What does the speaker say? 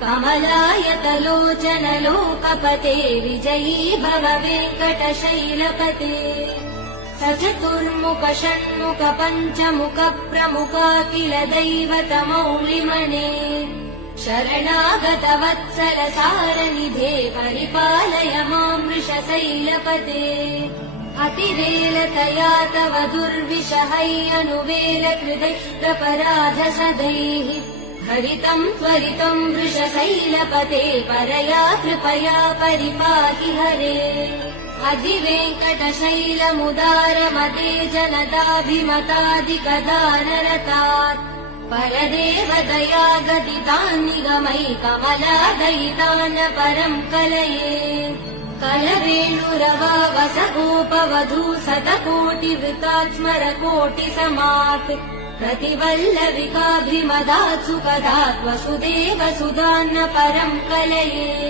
कमलायतलोचन लोकपते विजयी भव वेङ्कटशैलपते स चतुर्मुख षण्मुख पञ्चमुख प्रमुखाखिल दैवतमौलिमने शरणागत वत्सल सारनिधे परिपालय मां वृषशैलपते अतिवेलतया तव दुर्विषहैरनुवेल कृतैरपराध सदैः हरितम् त्वरितम् वृषशैलपते परया कृपया परिपाहि हरे अधिवेङ्कटशैलमुदारमदे जनताभिमतादिकदानरतात् परदेव दया गदितान्निगमै कमलादयितान् परम् कलये कलवेणुरवा वसगोपवधू शतकोटिवृतात् स्मरकोटिसमात् प्रतिवल्लविकाभिमदात् सुखदात् वसुदेव सुधान्न परम् कलये